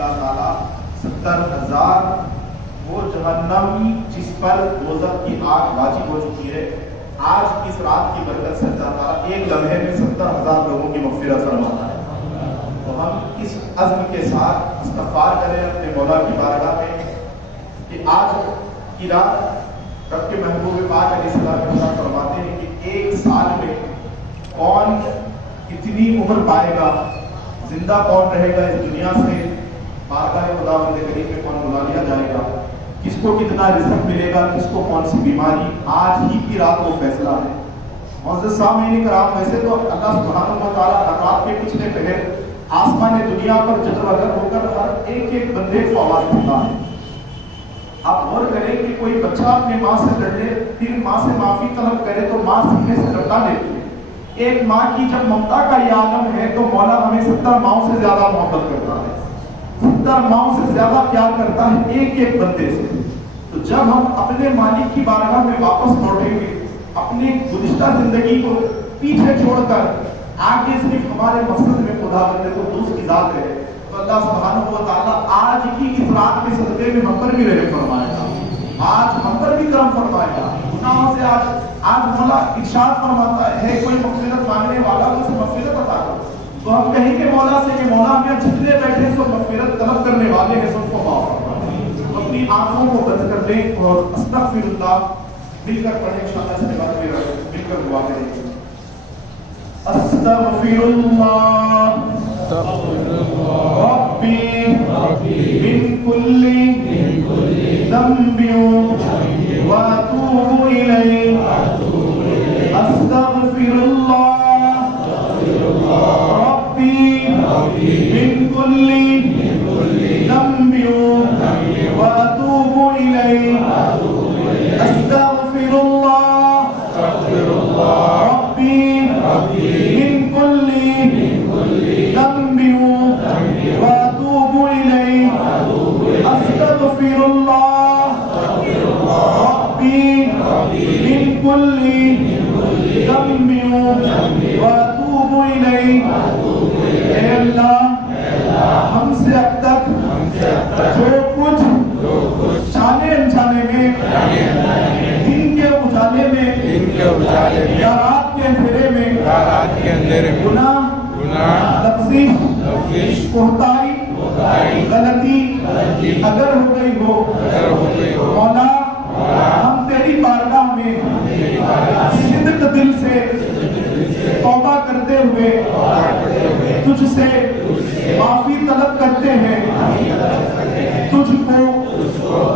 اللہ تعالیٰ 70,000 وہ جہنم جس پر دوزخ کی آگ واجب ہو چکی ہے، آج اس رات کی برکت سے اللہ تعالیٰ ایک لمحے میں 70,000 لوگوں کی مغفرت فرماتا ہے۔ تو ہم اس عزم کے ساتھ استغفار کریں اپنے مولا کی بارگاہ میں کہ آج کی رات رب کے محبوب پاک علیہ السلام فرماتے ہیں کہ ایک سال میں کون کتنی عمر پائے گا، زندہ کون رہے گا اس دنیا سے، بارگاہ خداوند کریم میں کون بلا لیا جائے گا، کس کو کتنا رزق ملے گا، کس کو کون سی بیماری، آج ہی کی رات وہ فیصلہ ہے۔ معزز سامعین کرام، ویسے تو اللہ سبحانہ و تعالیٰ رات کے پچھلے پہر آسمان دنیا پر جدر بدر ہو کر ہر ایک ایک بندے کو آواز دیتا ہے۔ آپ غور کریں کہ کوئی بچہ اپنے ماں سے لڑے، پھر ماں سے معافی طلب کرے تو ماں سینے سے لٹا دیتی ہے۔ ایک ماں کی جب ممتا کا یہ عالم ہے تو مولا ہمیں 70 ماؤں سے زیادہ محبت کرتا ہے، 70 ماؤں سے زیادہ پیار کرتا ہے ایک ایک بندے سے۔ تو جب ہم اپنے مالک کی بارگاہ میں واپس لوٹیں گے، اپنی گزشتہ زندگی کو پیچھے چھوڑ کر آگے صرف ہمارے مقصد میں خدا بندے کو دوست کی ذات ہے، تو اللہ سبحانہ و تعالیٰ آج کی اس رات کے صدقے میں ہم پر بھی رحم فرمائے گا، آج ہم پر بھی کرم فرمائے گا۔ گناہوں سے آج مولا ارشاد فرماتا ہے کوئی مغفرت مانگنے والا تو اسے مغفرت عطا کرو، تو ہم کہیں گے مولا سے کہ مولا ہمیں جتنے بیٹھے سو مغفرت طلب کرنے والے ہیں سب کو معاف فرما، اپنی آنکھوں کو بند کر دیں اور استغفر اللہ مل کر پڑھیں، انشاءاللہ اس کے بعد مل کر دعا کریں۔ استغفر اللہ ربی من کل ذنب واتوب الیہ، استغفر اللہ ربی من کل ذنب واتوب الیہ، استغفر اللہ ربی من کل ذنب واتوب الیہ، استغفر اللہ ربی من کل ذنب واتوب الیہ۔ اے اللہ، ہم سے اب تک جو کچھ جانے انجانے میں، دن کے اجالے میں یا رات کے اندھیرے میں گناہ، لفظی، کوتاہی، غلطی اگر ہو گئی ہو، مولا ہم تیری بارگاہ میں صدق دل سے توبہ کرتے ہوئے تجھ سے معافی طلب کرتے ہیں، تجھ کو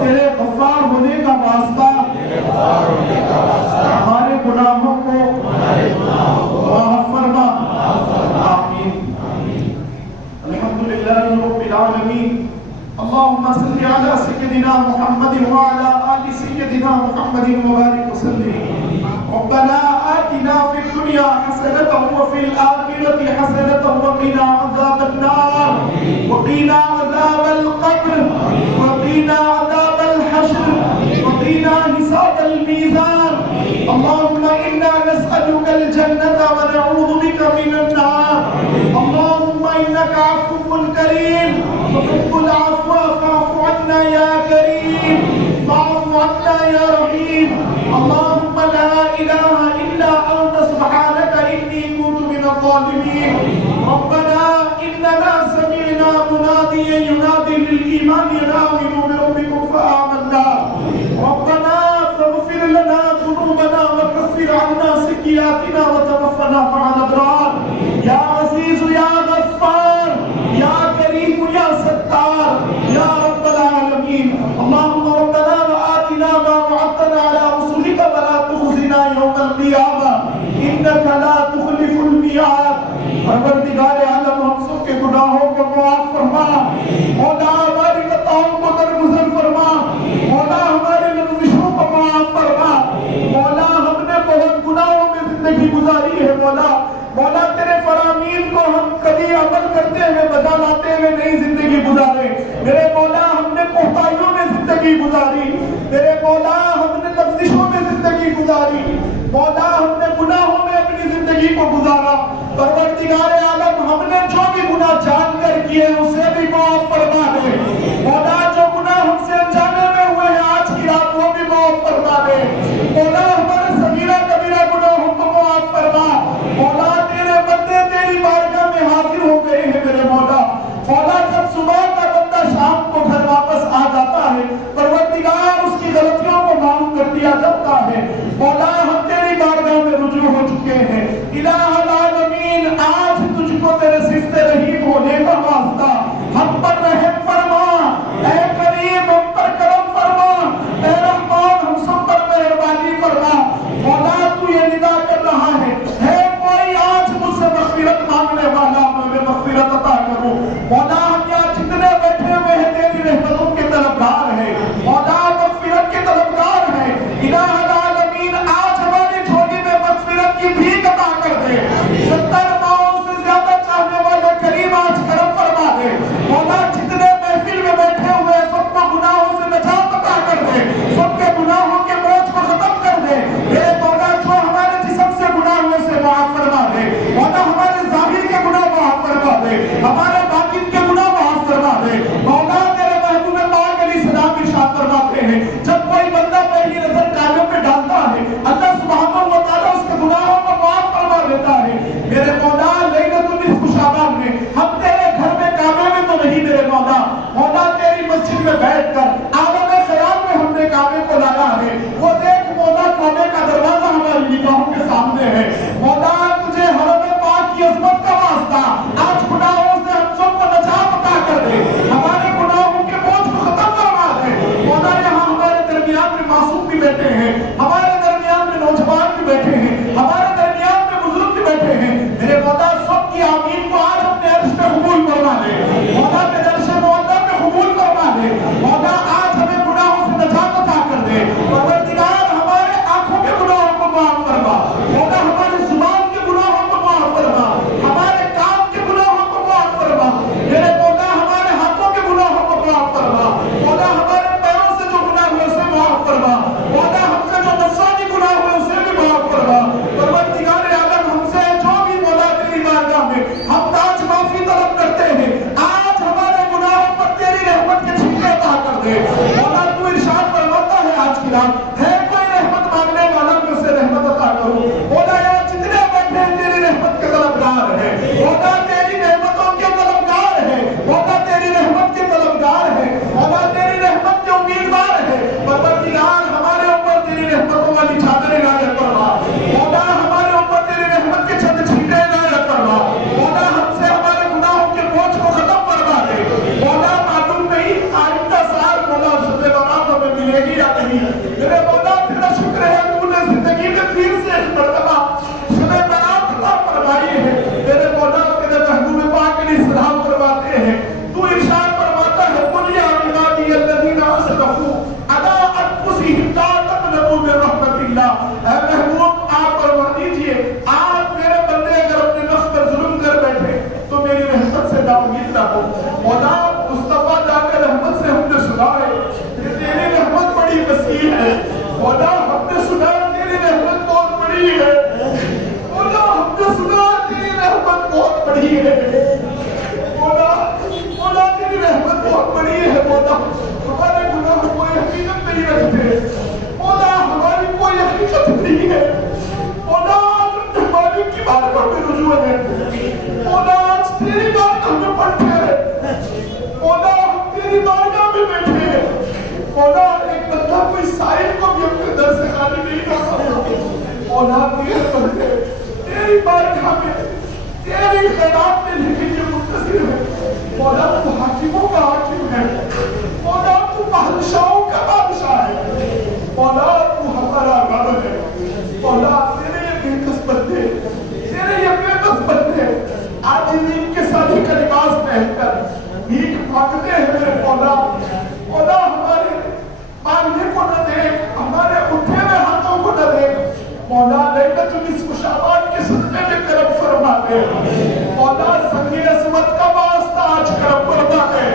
تیرے غفار ہونے کا واسطہ ہمارے گناہوں کو معاف فرما، آمین۔ الحمدللہ رب العالمین، اللہم صلی علی سیدنا محمد وعلی آل سیدنا محمد وبارک وسلم۔ ربنا آتنا فی الدنیا حسنة وفی الآخرة حسنة وقنا عذاب النار وقنا عذاب القبر وقنا عذاب الحشر وقنا حساب الميزان۔ اللهم إنا نسألك الجنة ونعوذ بك من النار۔ اللهم إنك عفو كريم تحب العفو فاعف عنا يا كريم، فاعف عنا يا رحيم۔ اللهم لا إله إلا أنت سبحانك إني كنت من الظالمين۔ ربنا إننا سمعنا مناديا ينادي للإيمان أن آمنوا بربكم فآمنا، ربنا فاغفر لنا ذنوبنا وكفر عنا سيئاتنا وتوفنا مع الأبرار۔ يا عزيز يا غفار يا كريم يا ستار يا رب العالمين۔ اللهم ربنا وآتنا ما وعدتنا على رسلك ولا تخزنا يوم القيامة إنك لا تخلف الميعاد۔ پروردگار عالم، ہم سب کے گناہوں کو معاف فرما، مولا ہماری خطاؤں کو درگزر فرما، مولا ہمارے لغزشوں کو معاف فرما۔ مولا ہم نے بہت گناہوں میں زندگی گزاری ہے، مولا تیرے فرامین کو ہم کبھی عمل کرتے ہوئے بجا لاتے ہوئے نہیں زندگی گزارے۔ میرے مولا ہم نے کوتاہیوں میں زندگی گزاری، میرے مولا ہم نے لغزشوں میں زندگی گزاری، مولا ہم نے گناہوں میں اپنی زندگی کو گزارا۔ پروردگار عالم، ہم نے جو بھی گناہ جان کر کیے اسے بھی معاف فرما دے۔ مولا جب صبح کا بندہ شام کو گھر واپس آ جاتا ہے پروردگار اس کی غلطیوں کو معاف کر دیا جاتا ہے۔ مولا ہم تیری بارگاہ میں رجوع ہو چکے ہیں، الہ العالمین آج تجھ کو تیرے صفت رحیم ہونے کا واسطہ ہم پر رحم فرما، اے کریم ہم پر کرم فرما، اے رحمان ہم سب پر مہربانی فرما۔ مولا تو یہ ندا کر رہا ہے کوئی آج مجھ سے مغفرت مانگنے والا، مجھے مغفرت عطا کرو۔ مولا ہم یہاں جتنے بیٹھے ہوئے ہیں تیری رحمتوں کے طلبگار ہیں، مولا مغفرت کے طلبگار ہیں، الہ العالمین آج ہماری جھولی میں مغفرت کی بھیک عطا کر دے۔ 70 ماہوں سے زیادہ چاہنے والے کریم آج کرم فرما دے۔ مولا جتنے محفل میں بیٹھے ہوئے سب کو گناہوں سے نجات عطا کر دے، سب کے گناہوں کے بوجھ کو ختم کر دے۔ اے مولا جو ہمارے جسم سے گناہوں سے معاف فرما دے، مولا ہمارے ظاہر کے گناہ معاف فرما دے، ہمارے باطن کے گناہ معاف فرما دے۔ مولا تیرے محبوب پاک علیہ السلام ارشاد فرماتے ہیں جب کوئی بندہ پہلی نظر کانوں پہ ڈالتا ہے اللہ سبحانہ و تعالیٰ اس کے گناہوں کو معاف فرما دیتا ہے۔ میرے مولا لیلۃ النصف شعبان میں ہم تیرے گھر میں کعبے میں تو نہیں میرے مولا، مولا تیری مسجد میں بیٹھ کر عالم خیال میں ہم نے کعبے کو لایا ہے۔ وہ دیکھ مولا کعبے کا دروازہ ہماری نگاہوں کے سامنے ہے۔ مولا تجھے حرم پاک کی عظمت کا واسطہ آج گناہوں سے ہم سب کو نجات عطا کر دے، ہمارے گناہوں کے بوجھ کو ختم فرما دے۔ مولا یہاں ہمارے درمیان میں معصوم بھی بیٹھے ہیں، ہمارے درمیان میں نوجوان بھی بیٹھے ہیں، ہمارے درمیان میں بزرگ بھی بیٹھے ہیں۔ میرے مولا سب کی آمین کو آج اپنے عرش پہ قبول فرما دے، مولا تیرے عرش معظم میں قبول فرما دے۔ مولا آج ہمیں گناہوں سے نجات عطا کر دے۔ پروردگار ہمارے آنکھوں کے گناہوں کو معاف فرما، مولا ہماری زبان کے گناہوں کو معاف فرما، ہمارے کام کے گناہوں کو معاف فرما۔ میرے مولا ہمارے ہاتھوں کے گناہوں کو معاف فرما، مولا ہمارے پیروں سے جو گناہ ہوئے اسے معاف فرما، مولا ہم سے جو نفسانی گناہ ہوئے اسے بھی معاف فرما۔ پروردگار عالم ہم سے جو بھی مولا تیری بارگاہ میں ہم تاج معافی طلب کرتے ہیں آج ہمارے گناہوں پر تیری رحمت کے چھینٹے عطا کر دے۔ مولا تو ارشاد فرماتا ہے آج کی رات ہے کوئی رحمت مانگنے والا میں اسے رحمت عطا کروں۔ مولا یہاں جتنے بیٹھے ہیں تیری رحمت کے طلبگار ہیں، مولا تیری رحمتوں کے طلبگار ہیں، مولا تیری رحمت کے طلبگار ہیں، مولا تیری رحمت کے امیدوار ہیں۔ پروردگار ہمارے اوپر تیری رحمتوں والی چادریں عنایت فرما، مولا ہمارے اوپر تیری رحمت کے چھت چھینٹے عنایت فرما، مولا ہم سے ہمارے گناہوں کے بوجھ کو ختم فرما دے۔ مولا معلوم نہیں آئندہ سال مولا شب برات ہمیں ملے گی یا نہیں، میرے مولا تیرا شکر ہے تو نے زندگی میں پھر سے ایک مرتبہ شب برات عطا فرمائی ہے۔ میرے مولا تیرے محبوب پاک علیہ السلام فرماتے ہیں تو ارشاد فرماتا ہے قل یا عبادی الذین اسرفوا علی انفسہم لا تقنطوا من رحمت اللہ۔ اے محبوب آپ فرما دیجئے آج میرے بندے اگر اپنے نفس پر ظلم کر بیٹھے تو میری رحمت سے نا امید نہ ہو۔ مولا مصطفیٰ جا کے رحمت سے ہم نے سنا ہے کہ تیری رحمت بڑی وسیع ہے۔ مولا ہم نے سنا تیری رحمت بہت بڑی ہے، مولا ہم نے سنا تیری رحمت بہت بڑی ہے، مولا تیری رحمت بہت بڑی ہے۔ مولا ہمارے گناہ کوئی حقیقت نہیں رکھتے، مولا ہماری کوئی حقیقت نہیں ہے، مولا ہماری کی بارگاہ میں رجوع ہے، مولا آج تیری بارگاہ میں پڑھتے ہیں، مولا ہم تیری بارگاہ میں بیٹھے ہیں۔ مولا ایک بندہ کوئی سائل کو بھی اپنے در سے خالی نہیں کر سکتا، مولا میرے بندے تیری بارگاہ میں تیری خیرات میں لے کے یہ منتظر ہے۔ مولا تو حاکموں کا حاکم ہے، مولا تو بادشاہوں کا بادشاہ ہے، مولا تو ہمارا رب ہے۔ مولا تیرے یہ بے کس بندے، تیرے یہ بے کس بندے آج ان کے ساتھی کا لباس پہن کر بھیک مانگتے ہیں میرے مولا۔ مولا ہمارے مانگنے کو نہ دیکھ، ہمارے اٹھے ہوئے ہاتھوں کو نہ دیکھ، مولا لیلۃ النصف شعبان کے صدقے میں کرم فرما دے۔ مولا سنگ عصمت کا واسطہ آج کرم فرما دے،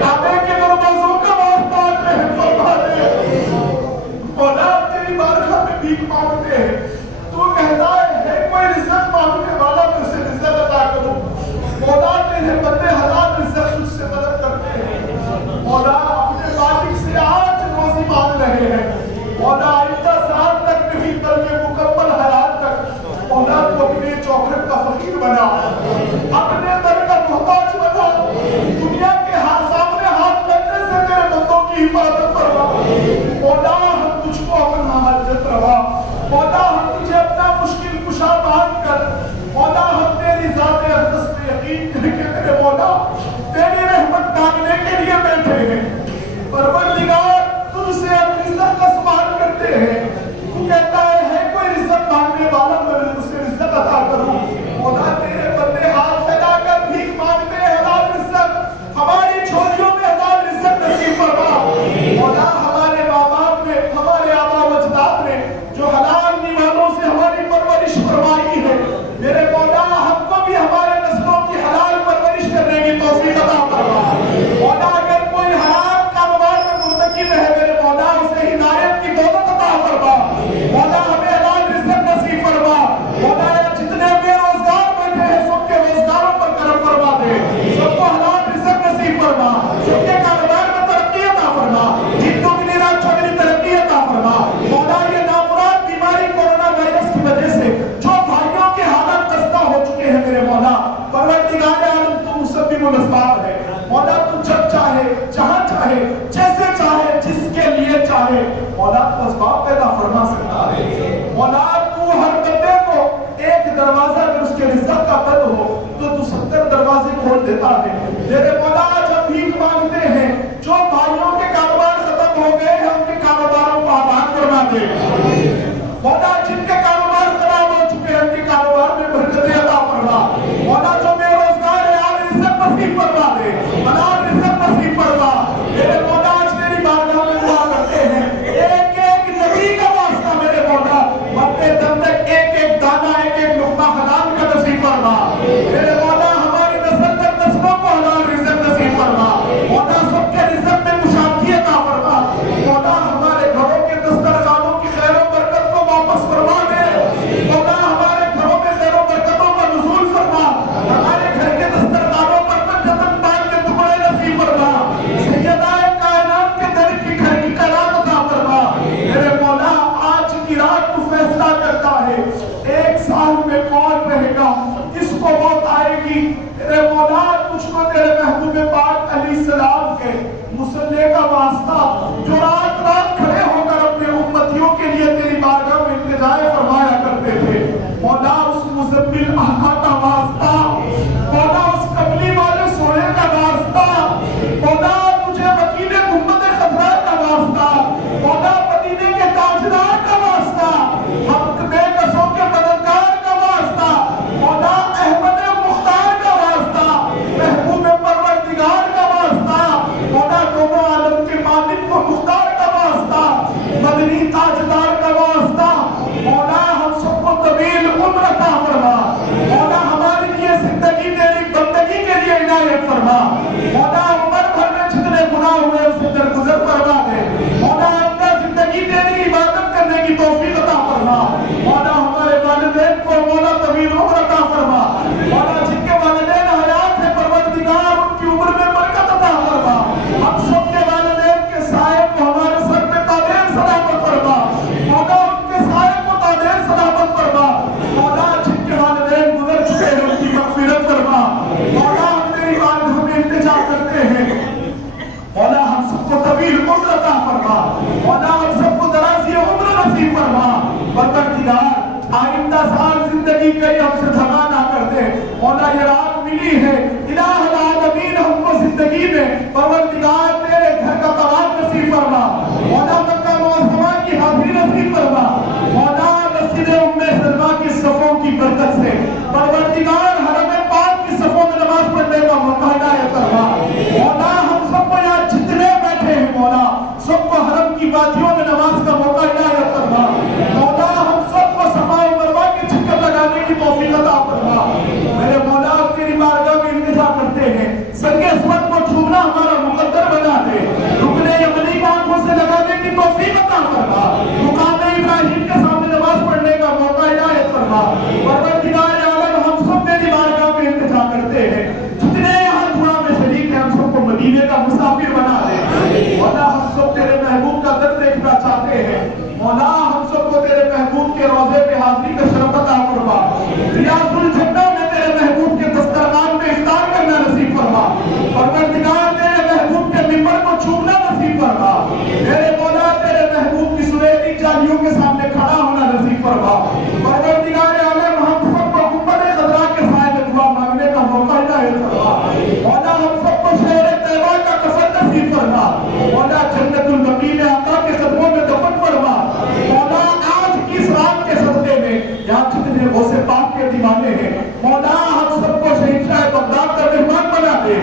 کعبے کے دروازوں کا واسطہ آج رحم فرما دے۔ مولا تیری بارگاہ میں بھیک مانگتے ہیں، تو کہتا ہے کوئی رزق مانگنے والا میں اسے رزق عطا کروں۔ مولا تیرے بندے حلال رزق تجھ سے طلب کرتے ہیں، مولا اپنے مالک سے آج روزی مانگ رہے ہیں۔ مولا آئندہ سال تک نہیں بلکہ مکمل حیات تک مولا تو اپنے چوکھٹ کا فقیر بنا، اپنے در کا محتاج بنا، یقین کر کے میرے مولا تیری رحمت مانگنے کے لیے بیٹھے ہیں۔ پروردگار تجھ سے ہم رزق کا سوال کرتے ہیں، تو کہتا ہے کوئی رزق مانگنے والا میں اس سے رزق عطا کروں۔ مولا تیرے بندے ہاتھ پھیلا کر بھیک مانگتے ہیں، حلال رزق ہماری جھولیوں میں حلال رزق نصیب فرما۔ مولا ہمارے ماں باپ نے، ہمارے آبا و اجداد نے جو حلال نعمتوں سے ہماری پرورش فرمائی ہے، میرے مولا ہم کو بھی ہمارے نسلوں کی حلال پرورش کرنے کی توفیق عطا فرما۔ مولا اگر کوئی حرام کاروبار میں مرتکب ہے میرے مولا اسے ہدایت کی دولت عطا فرما۔ مولا ہمیں حلال رزق نصیب فرما۔ مولا جتنے بے روزگار بیٹھے ہیں سب کے روزگاروں پر کرم فرما دے، سب کو حلال رزق نصیب فرما، سب کے کاروبار میں ترقی عطا فرما، ہندو کی رات چوگری ترقی عطا فرما۔ مولا یہ نامراد بیماری کورونا وائرس کی وجہ سے جو بھائیوں کے حالات خستہ ہو چکے ہیں میرے مولا پروردگار عالم تو مسبب الاسباب ہے۔ مولا تو جب چاہے، جہاں چاہے، جیسے چاہے، جس کے لیے چاہے مولا تو اسباب پیدا فرما سکتا ہے۔ مولا تو ہر بندے کو ایک دروازہ اگر اس کے رزق کا بند ہو تو 70 دروازے کھول دیتا ہے۔ میرے مولا جب بھیک مانگتے ہیں جو بھائیوں کے کاروبار ختم ہو گئے ہیں ان کے کاروباروں کو آباد فرما دے۔ مولا جن کے کاروبار خراب ہو چکے ہیں ان کے کاروبار میں برکتیں عطا فرما۔ مولا جو بے روزگار ہے حلال رزق نصیب فرما دے، حلال رزق نصیب فرما۔ میرے مولا آج تیری بارگاہ میں دعا کرتے ہیں، ایک ایک نبی کا واسطہ میرے مولا مرتے دم تک ایک ایک دانہ، ایک ایک لقمہ حلال کا نصیب فرما۔ میرے مولا ہماری نسل تک نسلوں کو حلال رزق نصیب فرما۔ مولا سب کے رزق میں کشادگی عطا فرما۔ مولا ہمارے گھروں کے دسترخوانوں کی خیر و برکت کو واپس فرما دے۔ مولا ہمارے گھروں میں خیر و برکتوں کا نزول فرما، ہمارے گھر کے دسترخوانوں پر جنت پان کے ٹکڑے نصیب فرما۔ سیدائے کائنات کے در کی گھر کی قرات عطا فرما۔ میرے مولا آج کی رات تو فیصلہ کرتا ہے 1 سال میں کون رہے گا، کس کو موت آئے گی۔ میرے مولا تجھ کو تیرے محبوب پاک علیہ السلام کے مصلی کا واسطہ جو رات رات کھڑے ہو کر اپنے امتیوں کے لیے تیری بارگاہ میں التجائے فرمایا کرتے تھے، مولا اس مزمل آقا کا واسطہ، مولا اس قبلی والے سونے کا واسطہ، مولا تجھے وکیل گنبد خضرا کا واسطہ، مولا مدینے کے تاجدار کا واسطہ، حق بے کسوں کے مددگار کا واسطہ، مولا احمد مختار کا واسطہ، محبوب پروردگار کا واسطہ، مولا دونوں عالم کے مالک کو مختار کا واسطہ، مدنی تاجدار کا واسطہ، مولا ہم سب کو طویل عمر عطا فرما۔ مولا ہمارے لیے زندگی تیری بندگی کے لیے عنایت فرما۔ مولا عمر بھر میں جتنے گناہ ہوئے اسے درگزر فرما دے۔ مولا اپنا زندگی تیری عبادت کرنے کی توفیق عطا فرما۔ مولا ہمارے والدین کو مولا طویل عمر عطا فرما۔ مولا جن کے والدین حیات ہیں پروردگار ان کی عمر میں برکت عطا فرما۔ ہم سب کے والدین کے سائے کو ہمارے سر پہ تاجر سلامت فرما۔ مولا ان کے سائے کو تاجر سلامت فرما۔ مولا جن کے والدین گزر چکے ہیں ان کی مغفرت فرما۔ مولا ہم تیری بارگاہ میں التجا کرتے ہیں، مولا ہم سب کو طویل عمر عطا فرما۔ مولا ہم سب کو دراز عمر نصیب فرما۔ پروردگار آئندہ سال زندگی کئی ہم سے دھما نہ کر دے۔ مولا یہ رات ملی ہے، الہ العالمین ہم کو زندگی میں پروردگار تیرے گھر کا طواف نصیب فرما۔ مولا مکہ معظمہ کی حاضری نصیب فرما۔ مولا مسجد ام سلمہ کی صفوں کی برکت سے پروردگار حرم پاک کی صفوں میں نماز پڑھنے کا موقع عنایت فرما۔ مولا ہم سب کو یہاں جتنے بیٹھے ہیں مولا سب کو حرم کی وادیوں میں نماز کا موقع عنایت فرما۔ مولا ہم سب کو صفا و مروہ کے چکر لگانے کی توفیق عطا فرما۔ میرے مولا تیری بارگاہ میں التجا کرتے ہیں، سنگ اسود کو چھونا ہمارا مقدر بنا دے، رکن یمنی کو آنکھوں سے لگانے کی توفیق عطا فرما۔ مقام ابراہیم کے سامنے نماز پڑھنے کا موقع عنایت فرما۔ پروردگار عالم ہم سب تیری بارگاہ میں التجا کرتے ہیں، جتنے یہاں دعا میں شریک ہیں ہم سب کو مدینے کا مسافر بنا دے۔ مولا ہم سب تیرے محبوب کا در دیکھنا چاہتے ہیں، مولا ہم سب کو تیرے محبوب کے روضے پہ حاضری کا شرف عطا فرما۔ ریاض الجنہ میں تیرے محبوب کے دسترخوان میں افطار کرنا نصیب فرما۔ پروردگار تیرے محبوب کے ممبر کو چھونا نصیب فرما۔ میرے مولا تیرے محبوب کی سنہری جالیوں کے سامنے کھڑا ہونا نصیب فرما۔ پروردگار عالم ہم سب کو گنبد خضرا کے سائے میں دعا مانگنے کا موقع جتنے غوث پاک کے دیوانے ہیں مولا ہم سب کو شہنشاہ بغداد کا مہمان بنا دے،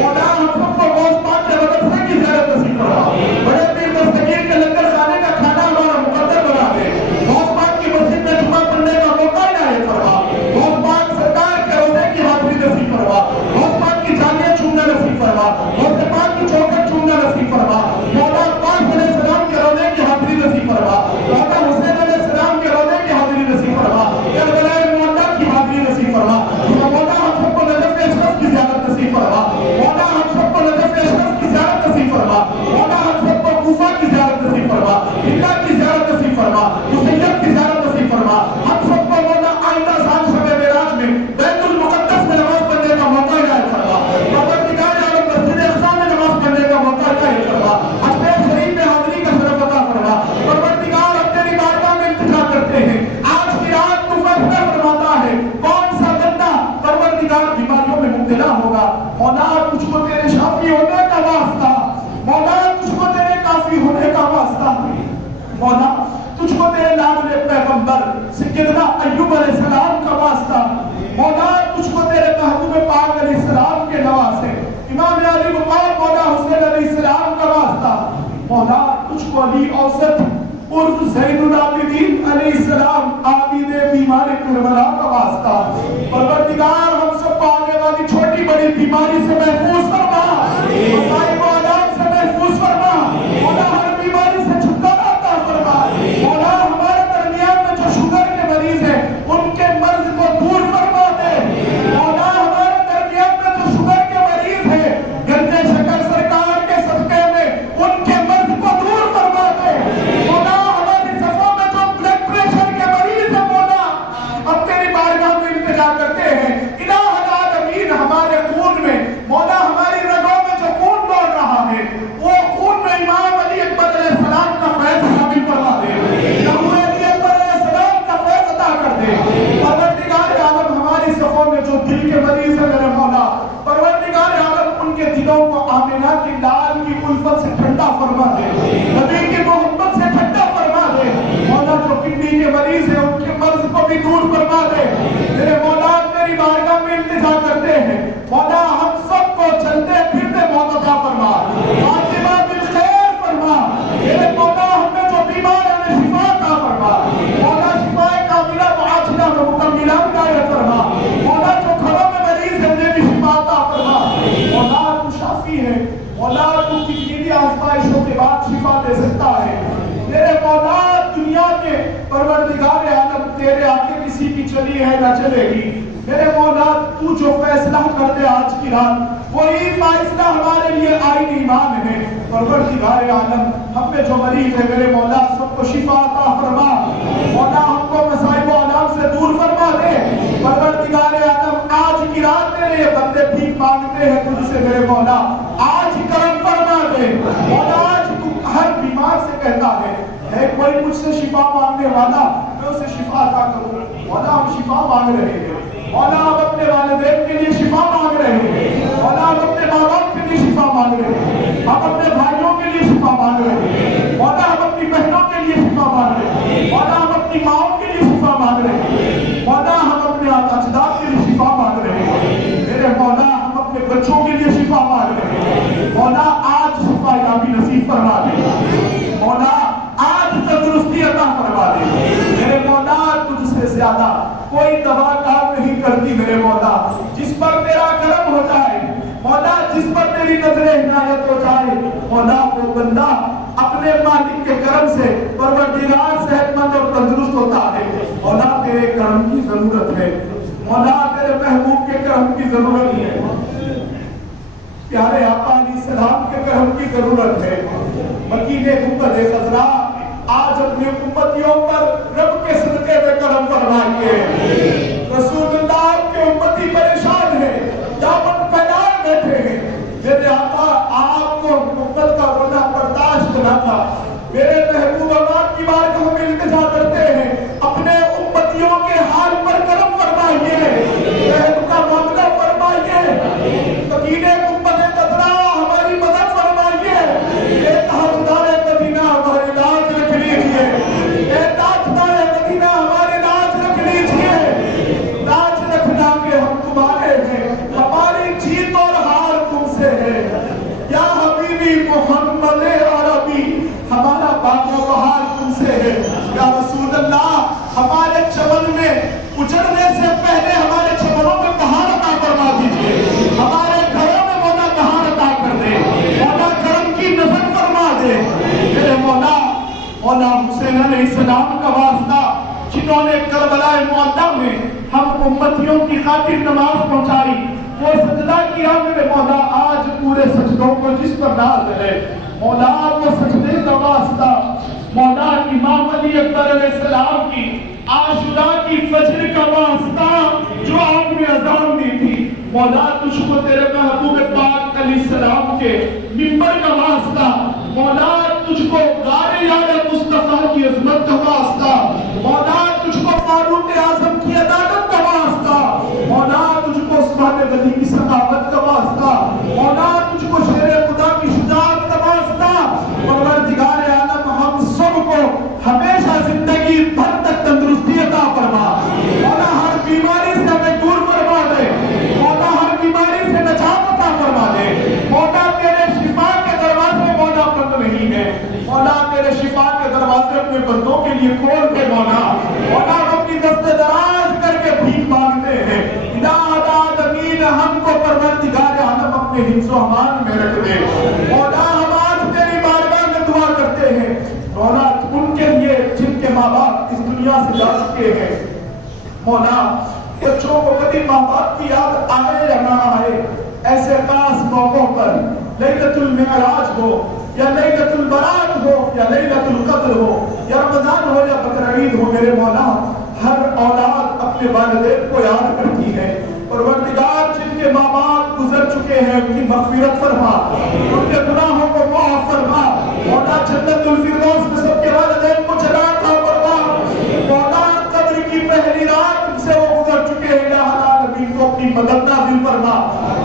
مولا ہم سب کو غوث پاک کے مدرسے کی زیارت نصیب فرما، بڑے پیر دستگیر کے لنگر خانے کا کھانا ہمارا مقدر بنا دے، غوث پاک کی مسجد میں جمعہ پڑھنے کا موقع عنایت فرما، غوث پاک سرکار کے روضے کی حاضری نصیب فرما، غوث پاک کی جانیاں چومنا نصیب فرما، غوث پاک کی چوکھٹ چومنا نصیب فرما، مولا پاک علیہ السلام کے روضے کی حاضری نصیب فرما، مولا حسین علیہ السلام کے روضے کی حاضری نصیب فرما، کربلا مولا کی حاضری نصیب فرما، مولا ہم سب کو نجف اشرف کی زیارت نصیب فرما، مولا ہم سب کو نجف اشرف کی زیارت نصیب فرما، مولا ہم سب کو کوفہ کی زیارت نصیب فرما، ہندا کی زیارت نصیب فرما، مسیب کی زیارت نصیب فرما، ہم سب کو مولا آئندہ سال شب معراج میں بیت المقدس میں نماز پڑھنے کا موقع عنایت فرما، پروردگار عالم مسجد اقصی میں نماز پڑھنے کا موقع عنایت فرما، حج شریف میں حاضری کا شرف عطا فرما، پروردگار اب تیری بارگاہ میں التجا کرتے ہیں، آج کی رات تو فیصلہ فرماتا ہے کون سا بندہ پروردگار بیماریوں میں مبتلا ہوگا، مولا تجھ کو تیرے شافی ہونے کا واسطہ، مولا تجھ کو تیرے کافی ہونے کا واسطہ، مولا تجھ کو تیرے لاڈلے پیغمبر سیدنا ایوب علیہ السلام کا واسطہ، مولا تجھ کو تیرے محبوب پاک علیہ السلام کے نواسے امام علی مقام مولا حسین علیہ السلام کا واسطہ، مولا تجھ کو علی اوسط عرف زین العابدین علیہ السلام عابد بیمار کربلا کا واسطہ، پروردگار ہم سب کو آنے والی چھوٹی بڑی بیماری سے محفوظ فرما، مصائب و آلات سے محفوظ فرما، مولا ہر بیماری سے چھٹکارا عطا فرما، مولا ہمارے درمیان میں جو شوگر کے مریض ہیں ان کے مرض کو دور فرما دے، مولا ہمارے درمیان میں جو شوگر کے مریض ہیں گنجے شکر سرکار کے صدقے میں ان کے مرض کو دور فرما دے، مولا ہماری صفوں میں جو بلڈ پریشر کے مریض ہیں مولا اب تیری بارگاہ میں التجا کرتے ہیں، الہ العالمین ہمارے خون میں مولا ہماری رگوں میں جو خون دوڑ رہا ہے وہ خون میں امام علی اکبر علیہ السلام کا فیض شامل فرما دے، امام علی اکبر علیہ السلام کا فیض عطا کر دے، پروردگار عالم ہماری صفوں میں جو دل کے مریض ہیں میرے مولا پروردگار عالم ان کے دلوں کو آمنہ کی لال کی الفت سے ٹھنڈا فرما دے، نبی کی محبت سے ٹھنڈا فرما دے، مولا جو کڈنی کے مریض ہیں ان کے مرض کو بھی دور فرما دے، میرے مولا تیری بارگاہ میں التجا کرتے ہیں، مولا ہم سب کو چلتے پھرتے موت عطا فرما، خاتمہ بالخیر فرما، میرے مولا ہمیں جو بیمار ہیں انہیں شفا عطا فرما، مولا شفا کاملہ وعاجلہ و مکملہ عنایت فرما، مولا جو گھروں میں مریض ہیں انہیں بھی شفا عطا فرما، مولا تو شافی ہے، مولا تو کتنی آزمائشوں کے بعد شفا دے سکتا ہے، میرے مولا دنیا کے پروردگار عالم تیرے آگے کسی کی چلی ہے نہ چلے گی، میرے مولا تو جو فیصلہ کر دے آج کی رات وہی فیصلہ ہمارے لیے آئین ایمان ہے، پروردگار عالم ہم میں جو مریض ہے میرے مولا سب کو شفا عطا فرما، مولا ہم کو مصائب و آلام سے دور فرما دے، پروردگار عالم آج کی رات تیرے یہ بندے بھیک مانگتے ہیں تجھ سے میرے مولا آج کرم فرما دے، مولا آج تو ہر بیمار سے کہتا ہے کوئی مجھ سے شفا مانگنے والا میں اسے شفا عطا کروں، مولا ہم شفا مانگ رہے ہیں، مولا ہم اپنے والدین کے لیے شفا مانگ رہے ہیں، مولا ہم اپنے ماں باپ کے لیے شفا مانگ رہے ہیں، ہم اپنے بھائیوں کے لیے شفا مانگ رہے ہیں، مولا ہم اپنی بہنوں کے لیے شفا مانگ رہے ہیں، مولا ہم اپنی ماؤں کے لیے شفا مانگ رہے ہیں، مولا ہم اپنے اجداد کے لیے شفا مانگ رہے ہیں، میرے مولا ہم اپنے بچوں کے لیے شفا مانگ رہے ہیں، مولا آج شفا یابی نصیب فرما دے، مولا آج تندرستی عطا فرما دے، میرے مولا تجھ سے زیادہ کوئی دوا کام نہیں کرتی میرے مولا، جس پر تیرا کرم ہو جائے مولا، جس پر تیری نظر عنایت ہو جائے مولا وہ بندہ اپنے مالک کے کرم سے پروردگار صحت مند اور تندرست ہوتا ہے، مولا تیرے کرم کی ضرورت ہے، مولا تیرے محبوب کے کرم کی ضرورت ہے، پیارے آقا علیہ السلام کے کرم کی ضرورت ہے، مکین امت خضرا آج اپنی امتیوں پر رب کے صدقے میں کرم فرمائیے، رسول اللہ کے امتی پریشان ہے دامن پھیلائے بیٹھے ہیں، میرے آقا آپ کو امت کا رونا برداشت نہ تھا، میرے محبوب آپ کی بارگاہ میں التجا کرتے ہیں اپنے امتیوں کے حال پر کرم فرمائیے، رحم کا معاملہ فرمائیے، مکین امت خضرا ہماری مدد فرمائیے، اے تاجدار مدینہ ہماری لاج رکھ لیجیے، اے تاجدار مدینہ ہماری لاج رکھ لیجیے، سے ہے، یا حبیبی محمد عربی ہمارا باغ و بہار تم سے ہے، یا رسول اللہ ہمارے چمن میں اجڑنے سے پہلے ہمارے چمنوں میں بہار عطا فرما دیجیے، ہمارے گھروں میں مولا بہار عطا کر دے، مولا کرم کی نظر فرما دے میرے مولا۔ مولا حسین علیہ السلام کا واسطہ جنہوں نے کربلا معلی میں ہم امتیوں کی خاطر نماز پہنچائی، وہ سجدہ کیا میرے مولا، آج پورے سجدوں کو جس پر نازل ہے مولا وہ سجدے کا واسطہ، مولا امام علی اکبر علیہ السلام کی عاشوراء کی فجر کا واسطہ جو آپ نے اذان دی تھی مولا، تجھ کو تیرے محبوب پاک علیہ السلام کے منبر کا واسطہ، مولا تجھ کو غار یار مصطفیٰ کی عظمت کا واسطہ، مولا تجھ کو فاروق اعظم کی عدالت کا واسطہ، مولا تجھ کو عثمان غنی کی سخاوت کا واسطہ، مولا تجھ کو شیر خدا کی شجاعت کا واسطہ، پروردگار عالم ہم سب کو ہمیشہ زندگی بھر تک تندرستی عطا فرما، مولا ہر بیماری سے ہمیں دور فرما دے، مولا ہر بیماری سے نجات عطا فرما دے، مولا تیرے شفا کے دروازے مولا بند نہیں ہے، مولا تیرے شفا کے دروازے اپنے بندوں کے لیے کھول دے مولا، مولا ہم اپنی دست دراز کر کے بھیک مانگتے ہیں، الہ العالمین ہم کو پروردگار عالم اپنے حفظ و امان میں رکھ دے، مولا ہم آج تیری بارگاہ میں دعا کرتے ہیں مولا ان کے لیے جن کے ماں باپ اس دنیا سے جا چکے ہیں، مولا بچوں کو کبھی ماں باپ کی یاد آئے یا نہ آئے، ایسے خاص موقعوں پر لیلۃ المعراج ہو یا لیلۃ البرات ہو یا لیلۃ القدر ہو یا رمضان ہو یا بقر عید ہو، میرے مولا ہر اولاد اپنے والدین کو یاد کرتی ہے، پروردگار جن کے ماں باپ گزر چکے ہیں ان کی مغفرت فرما، ان کے گناہوں کو معاف فرما، مولا جنت الفردوس میں سب کے والدین کو جگہ عطا فرما، مولا قبر کی پہلی رات سے وہ گزر چکے ہیں، الہ العالمین کو اپنی مدد نازل فرما،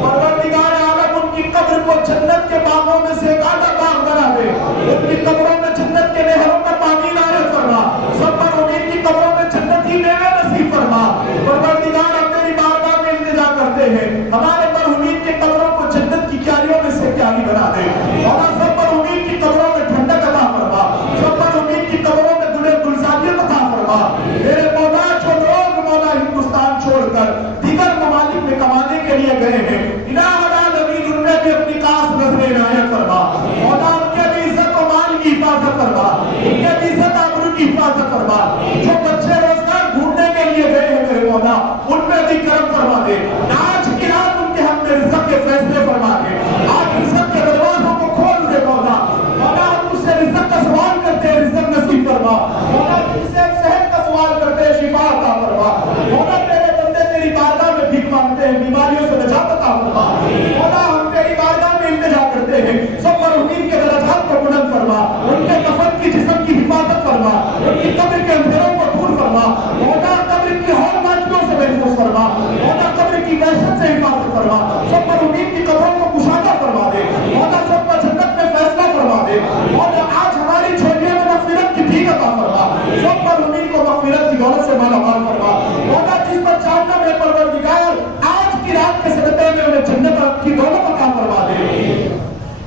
پروردگار عالم ان کی قبر کو جنت کے باغوں میں سے ایک اعلیٰ باغ بنا دے، ان کی قبروں میں جنت کے نہروں کا پانی نازل فرما، سب پر امید کی قبروں میں جنتی میوے نصیب فرما، پروردگار ہم تیری بارگاہ میں التجا کرتے ہیں ہمارے پر امید کی قبروں کو جنت کی کیاریوں میں سے کیاری بنا دے، مولا سب پر امید کی قبروں میں ٹھنڈک عطا فرما، سب پر امید کی قبروں میں گلے گلزاریت عطا فرما، میرے مولا جو لوگ مولا ہندوستان چھوڑ کر دیگر ممالک میں کمانے کے لیے گئے ہیں، الہ العالمین ان میں بھی اپنی خاص نظر عنایت فرما، مولا ان کے بھی عزت و مال کی حفاظت فرما، ان کے بھی عزت آبرو کی حفاظت فرما، جو بچے روزگار ڈھونڈنے کے لیے گئے ہیں میرے مولا ان میں بھی کرم فرما دے، آج کی رات ان کے حق میں رزق کے فیصلے فرما دے، آج رزق کے دروازوں کو کھول دے مولا، مولا ہم تجھ سے رزق کا سوال کرتے ہیں رزق نصیب فرما، مولا تجھ سے صحت کا سوال کرتے ہیں شفا عطا فرما، مولا تیرے بندے تیری بارگاہ میں بھیک مانگتے ہیں بیماریوں سے نجات عطا فرما، مولا ہم تیری بارگاہ میں التجا کرتے ہیں سب پر امید کے درجات کو بلند فرما، ان کے کفن کی جسم کی حفاظت فرما، ان کی قبر کے اندھیروں کو دور فرما، مولا قبر کی ہر ماجدوں سے محفوظ فرما، مولا قبر کی وحشت سے حفاظت فرما، سب پر امید کی قبروں کو کشادہ فرما دے، مولا سب پر جنت میں فیصلہ فرما دے، مولا آج ہماری جھولیوں میں مغفرت کی بھیک عطا فرما، سب پر امید کو مغفرت کی دولت سے مالا مال فرما، مولا جس پر چاہنا میں پروردگار آج کی رات کے صدقے میں انہیں جنت کی دولت عطا فرما دے،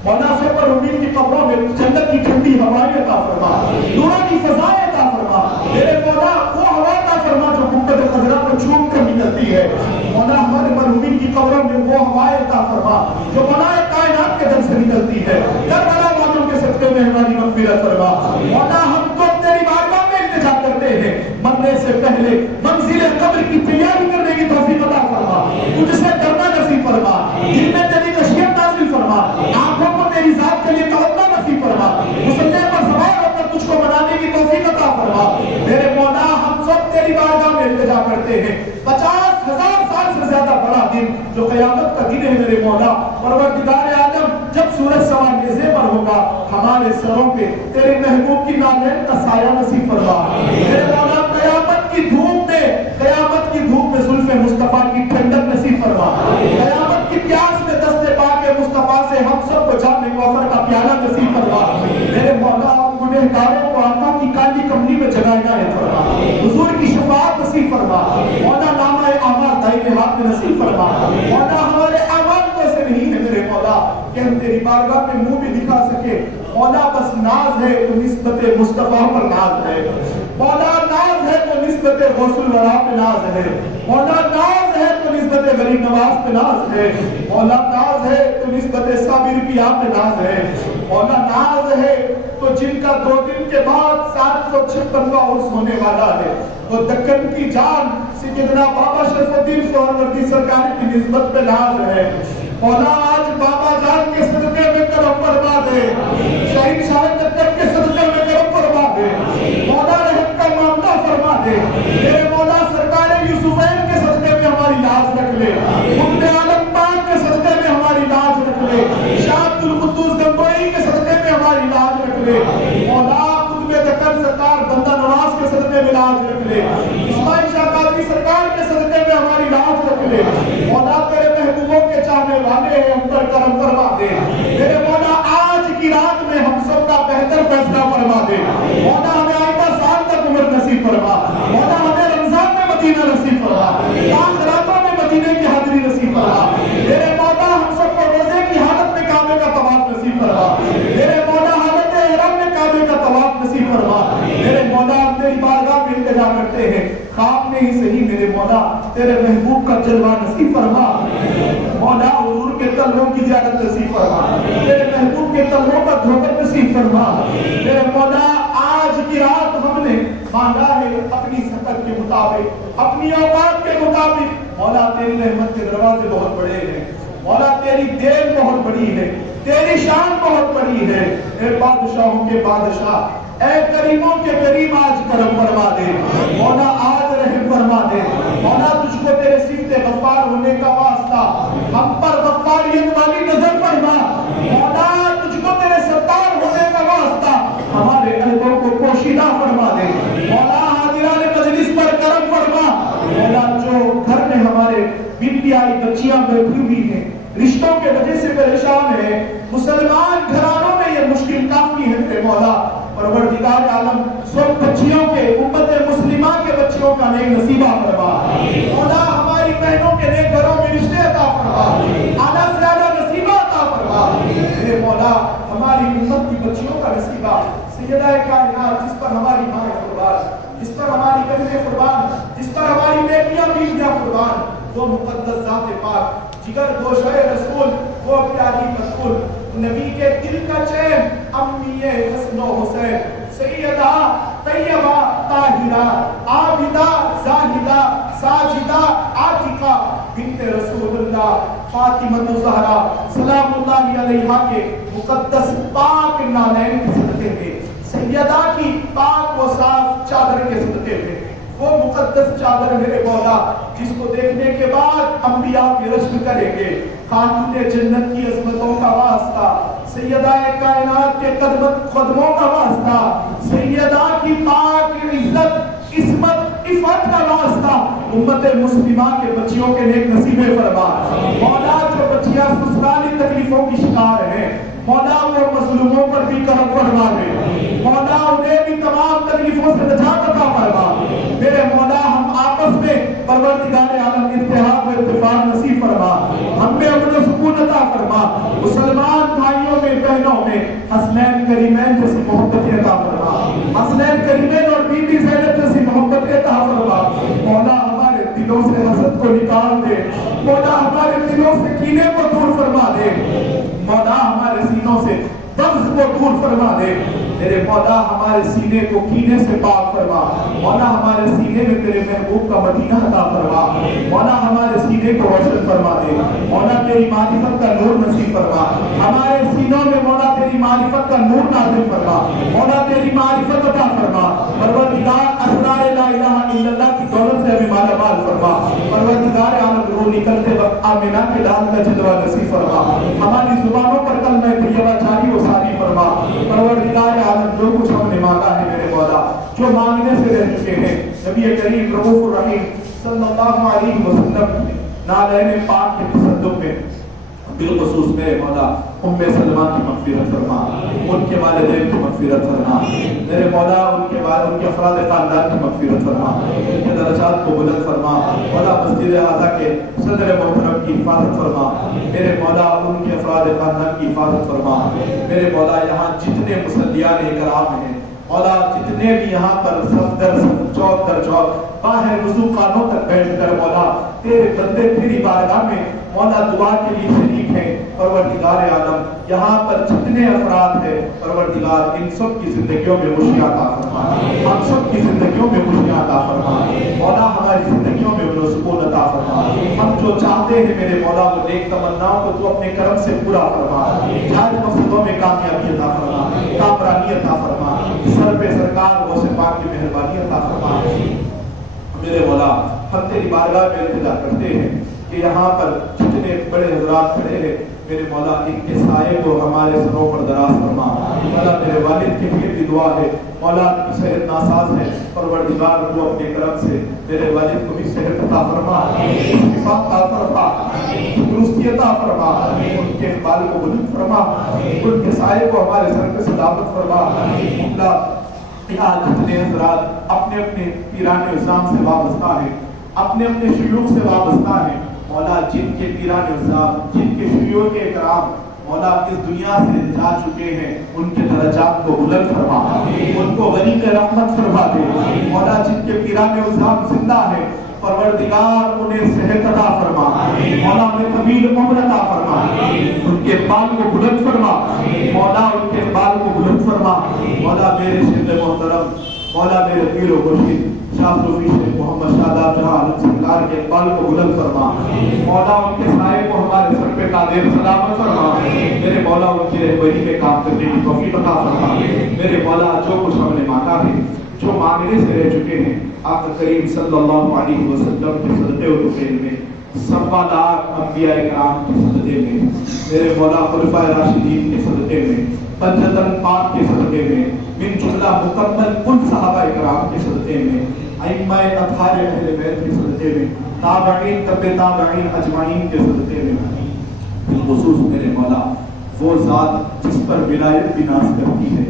مولا سب پر امید کی قبروں میں جنت کی ٹھنڈی ہوائیں عطا فرما، نورانی فضائیں عطا فرما، میرے مولا وہ ہوا عطا فرما جو گنبد خضرا کو چوم کر نکلتی ہے، مولا ہمارے پر امید کی قبروں میں وہ ہوائیں عطا فرما جو بنائے کائنات کے دل سے نکلتی ہے، کربلا والوں کے صدقے میں ہماری مغفرت فرما، مولا ہم تو تیری بارگاہ میں التجا کرتے ہیں مرنے سے پہلے منزل قبر کی تیاری کرنے کی توفیق عطا فرما، تجھ سے ڈرنا نصیب فرما، دل میں تیری خشیت نازل فرما، آنکھوں کو تیری ذات کے لیے توجہ نصیب فرما، مسلح پر سوار ہو کر تجھ کو منانے کی توفیق عطا فرما، میرے مولا ہم سب تیری بارگاہ میں التجا کرتے ہیں 50,000 سال سے زیادہ بڑا دن جو قیامت کا دن ہے میرے مولا، پروردگار عالم جب سورج سوا نیزے پر ہوگا ہمارے سروں پہ تیرے محبوب کی نالین کا سایہ نصیب فرما، میرے مولا قیامت کی دھوپ میں زلف مصطفیٰ کی ٹھنڈک نصیب فرما، قیامت کی پیاس میں دست پاک مصطفیٰ سے ہم سب کو جام کوثر کا پیالہ نصیب فرما، میرے مولا گنہگاروں کو آنکھوں کی کالی کملی میں جگہ عنایت فرما، حضور کی شفاعت نصیب فرما، مولا نامہ اعمال دائیں ہاتھ میں نصیب فرما، مولا ہمارے اعمال کو ایسے نہیں ہے میرے مولا کہ ہم تیری بارگاہ میں منہ بھی دکھا سکے. مولا بس ناز ہے تو نسبت مصطفیٰ پر ناز ہے. مولا ناز ہے تو نسبت غوث الورا پہ ناز ہے. مولا ناز ہے تو نسبت غریب نواز پہ ناز ہے. مولا ناز ہے تو نسبت صابر پیا پہ ناز ہے. مولا ناز ہے تو جن کا 2 دن کے بعد 756واں عرس ہونے والا ہے وہ دکن کی جان سیدنا بابا شرف الدین سہروردی سرکار کی نسبت پہ ناز ہے. مولا آج بابا جان کے صدقے میں کرم فرما دے. شہید شاہد دکن کے صدقے میں کرم فرما دے. مولا رحم کا معاملہ فرما دے. میرے مولا سرکار یوسفین کے صدقے میں ہماری لاز رکھ لے. ابن عالم پاک کے صدقے میں ہماری لاز رکھ لے. شاہ عبد القدوس گنگوئی کے صدقے میں ہماری لاز رکھ لے. مولا قطب دکن سرکار بندہ نواز کے صدقے میں لاز رکھ لے. اسماعیل شاہ قادری سرکار کے صدقے میں ہماری لاز رکھ لے. مولا تیرے محبوبوں کے چاہنے والے ہیں ہم پر کرم فرما دے. میرے مولا آج کی رات میں ہم سب کا بہتر فیصلہ فرما دے. مولا ہمیں آئندہ سال تک عمر نصیب فرما. مولا ہمیں رمضان میں مدینہ نصیب فرما. آخراتوں میں مدینے کی حاضری نصیب فرما. میرے مولا ہم سب کو روزے کی حالت میں کعبے کا طواف نصیب فرما. میرے مولا حالت احرام میں کعبے کا طواف نصیب فرما. میرے مولا ہم تیری بارگاہ میں التجا کرتے ہیں خواب میں ہی صحیح میرے مولا تیرے محبوب کا جلوہ نصیب فرما. مولا حضور کے تلووں کی زیارت نصیب فرما. تیرے محبوب کے تلووں کا دھوکہ نصیب فرما. میرے مولا آج کی رات ہم نے مانگا ہے اپنی سطح کے مطابق اپنی اوقات کے مطابق. مولا تیری رحمت کے دروازے بہت بڑے ہیں. مولا تیری دین بہت بڑی ہے. تیری شان بہت بڑی ہے. اے بادشاہوں کے بادشاہ اے کریموں کے کریم آج کرم فرما دے. مولا آج رحم فرما دے. مولا تجھ کو تیرے صفت غفار ہونے کا واسطہ ہم پر غفاریت والی نظر فرما. مولا تجھ کو تیرے ستار ہونے کا واسطہ ہمارے قلبوں کو پوشیدہ فرما دے. مولا حاضران مجلس پر کرم فرما. مولا جو گھر میں ہمارے بیٹیائی بچیاں بیٹھی ہوئی ہیں رشتوں کے وجہ سے پریشان ہیں مسلمان گھرانوں میں یہ مشکل کافی ہے. مولا پروردگار عالم سب بچیوں کے امت مسلمہ کے بچیوں کا نیک نصیبہ فرما. مولا ہماری بہنوں کے نیک گھروں میں رشتے عطا فرما. اعلیٰ سے اعلیٰ نصیبہ عطا فرما. اے مولا ہماری امت کی بچیوں کا نصیبہ سیدہ کائنات جس پر ہماری ماں قربان جس پر ہماری بہنیں قربان جس پر ہماری بیٹیاں بیویاں قربان وہ مقدس ذات پاک جگر گوشہ رسول وہ پیاری رسول نبی کے دل کا چین امی حسن و حسین سیدہ طیبہ طاہرہ عابدہ زاہدہ ساجدہ عاتقہ بنت رسول اللہ فاطمہ الزہرا سلام اللہ علیہا کے مقدس پاک نالین کے صدقے میں سیدہ کی پاک و صاف چادر کے صدقے میں وہ مقدس چادر میرے مولا جس کو دیکھنے کے بعد انبیاء کی رشک کریں گے. خاتون جنت کی عظمتوں کا واسطہ سیدہ کائنات کے قدموں کا واسطہ سیدہ کی پاک عزت عصمت عفت کا واسطہ امت مسلمہ کے بچیوں کے نیک نصیبے فرما. مولا جو بچیاں سسرالی تکلیفوں کی شکار ہیں مولا وہ مظلوموں پر بھی کرم فرما دے. مولا انہیں بھی تمام تکلیفوں سے نجات عطا فرما. میرے مولا ہم آپس میں پروردگار عالم اتحاد و اتفاق نصیب فرما. ہم میں امن و سکون عطا فرما. مسلمان بھائیوں میں بہنوں میں حسنین کریمین جیسی محبت عطا فرما. حسنین کریمین اور بی بی زینب جیسی محبت عطا فرما. مولا ہمارے دلوں سے حسد کو نکال دے. مولا ہمارے دلوں سے کینے کو دور فرما دے. مولا ہمارے سینوں سے بغض کو دور فرما دے. میرے مولا ہمارے سینے کو کینے سے پاک فرما. مولا ہمارے سینے میں تیرے محبوب کا مدینہ عطا فرما. مولا ہمارے سینے کو روشن فرما دے. مولا تیری معرفت کا نور نصیب فرما. ہمارے سینوں میں مولا تیری معرفت کا نور نازل فرما. مولا تیری معرفت عطا فرما. پروردگار اسرار لا الہ الا اللہ کی دولت سے ہمیں مالا مال فرما. پروردگار عالم روح نکلتے وقت آمنہ کے لال کا جلوہ نصیب فرما. ہماری زبانوں پر کلمہ طیبہ جاری و ساری فرما. پروردگار عالم جو کچھ ہم نے مانگا ہے میرے مولا جو مانگنے سے رہ چکے ہیں نبی کریم رؤوف الرحیم صلی اللہ علیہ وسلم نالین پاک کے تصدق میں بالخصوص میرے مولا ام سلمہ کی مغفرت فرما، ان کے والدین کی مغفرت فرما میرے مولا، ان کے افراد خاندان کی مغفرت فرما، ان کے درجات کو بلند فرما مولا، مسجد اعلیٰ کے صدر محترم کی حفاظت فرما میرے مولا، ان کے افراد خاندان کی حفاظت فرما میرے مولا، یہاں جتنے مصلیان کرام ہیں مولا، جتنے بھی یہاں پر صف در صف چوک در چوک باہر وضو خانوں تک بیٹھ کر مولا تیرے بندے تیری بارگاہ میں مولا دعا کے لیے شریک ہیں پروردگار عالم، یہاں پر جتنے افراد ہیں پروردگار ان سب کی زندگیوں میں خوشیاں عطا فرما، ہم سب کی زندگیوں میں خوشیاں عطا فرما مولا، ہماری زندگیوں میں امن و سکون عطا فرما، ہم جو چاہتے ہیں میرے مولا وہ نیک تمناؤں کو تو اپنے کرم سے پورا فرما، جائز مقصدوں میں کامیابی عطا فرما، کامرانی عطا فرما، سر پہ سرکار غوث پاک کی مہربانی عطا فرما میرے مولا، ہم تیری بارگاہ میں التجا کرتے ہیں کہ یہاں پر جتنے بڑے حضرات کھڑے ہیں میرے مولا، ان کے سائے کو ہمارے سروں پر دراز فرما مولا، میرے والد کے لیے بھی دعا ہے مولا، صحت ناساز ہے پروردگار کو اپنے کرم سے میرے والد کو بھی صحت عطا فرما، شفا عطا فرما، تندرستی عطا فرما، ان کے بال کو بلند فرما، ان کے سائے کو ہمارے سر پہ سلامت فرما مولا، یہاں جتنے حضرات اپنے اپنے پیران اسلام سے وابستہ ہیں، اپنے اپنے شیوخ سے وابستہ ہیں مولا، جن کے پیران اسلام، جن کے شیوخ کے کرام مولا اس دنیا سے جا چکے ہیں، ان کے درجات کو بلند فرما، ان کو غنی کا رحمت فرما دے مولا، جن کے پیران اسلام زندہ ہیں پروردگار انہیں صحت عطا فرما مولا، انہیں طویل عمر عطا فرما، ان کے بال کو بلند فرما مولا، ان کے بال کو بلند فرما مولا، میرے شیخ محترم مولا، میرے پیر و مرشد شاہ صوفی شیخ محمد شاداب جہاں عالم سرکار کے بال کو بلند فرما مولا، ان کے سائے کو ہمارے سر پہ قادر سلامت فرما میرے مولا، ان کی رہبری میں کام کرنے کی توفیق عطا فرما میرے مولا، جو کچھ ہم نے مانگا ہے، جو مانگنے سے رہ چکے ہیں آقا کریم صلی اللہ علیہ وسلم کے صدقے و طفیل میں، سوا لاکھ انبیاء کرام کے صدقے میں میرے مولا، خلفائے راشدین کے صدقے میں، پنجتن پاک کے صدقے میں، من جملہ مکمل کل صحابہ کرام کے صدقے میں، ائمہ اطہار اہل بیت کے صدقے میں، تابعین تبع تابعین اجمعین کے صدقے میں، بالخصوص میرے مولا وہ ذات جس پر ولایت بھی ناز کرتی ہے،